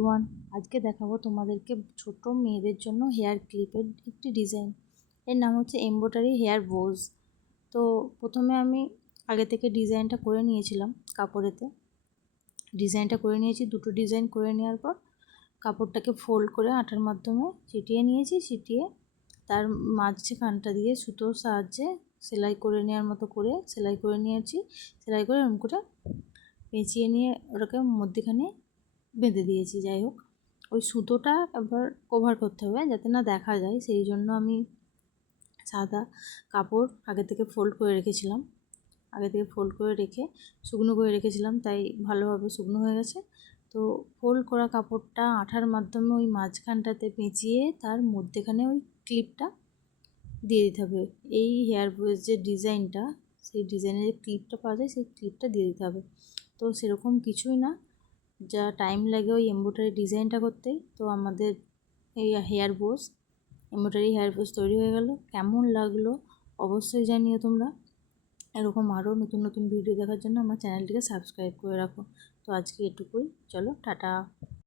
Everyone, আজকে দেখাবো তোমাদেরকে ছোট মেয়েদের জন্য হেয়ার ক্লিপের একটি ডিজাইন। এর নাম হচ্ছে এমব্রয়ডারি হেয়ার বোজ। তো প্রথমে আমি আগে থেকে ডিজাইনটা করে নিয়েছিলাম কাপড়েতে। ডিজাইনটা করে নিয়েছি, দুটো ডিজাইন করে নেওয়ার পর কাপড়টাকে ফোল্ড করে আঠার মাধ্যমে চিটিয়ে নিয়েছি। চিটিয়ে তার মাঝখানটা দিয়ে সুতোর সাহায্যে সেলাই করে নেওয়ার মতো করে সেলাই করে নিয়েছি। সেলাই করে এরকম করে পেঁচিয়ে নিয়ে ওটাকে মধ্যেখানে বেঁধে দিয়েছি। যাই হোক, ওই সুতোটা এবার কভার করতে হবে যাতে না দেখা যায়, সেই জন্য আমি সাদা কাপড় আগে থেকে ফোল্ড করে রেখেছিলাম। শুকনো করে রেখেছিলাম, তাই ভালোভাবে শুকনো হয়ে গেছে। তো ফোল্ড করা কাপড়টা আঠার মাধ্যমে ওই মাঝখানটাতে পেঁচিয়ে তার মধ্যেখানে ওই ক্লিপটা দিয়ে দিতে হবে। এই হেয়ার ব্রোয়ের যে ডিজাইনটা, সেই ডিজাইনের যে ক্লিপটা পাওয়া যায়, সেই ক্লিপটা দিয়ে দিতে হবে। তো সেরকম কিছুই না, যা টাইম লাগে ওই এমব্রয়ডারি ডিজাইনটা করতেই। তো আমাদের এই এমব্রয়ডারি হেয়ার বোস তৈরি হয়ে গেল। কেমন লাগলো অবশ্যই জানিও তোমরা। এরকম আরও নতুন নতুন ভিডিও দেখার জন্য আমার চ্যানেলটিকে সাবস্ক্রাইব করে রাখো। তো আজকে এটুকুই, চলো টাটা।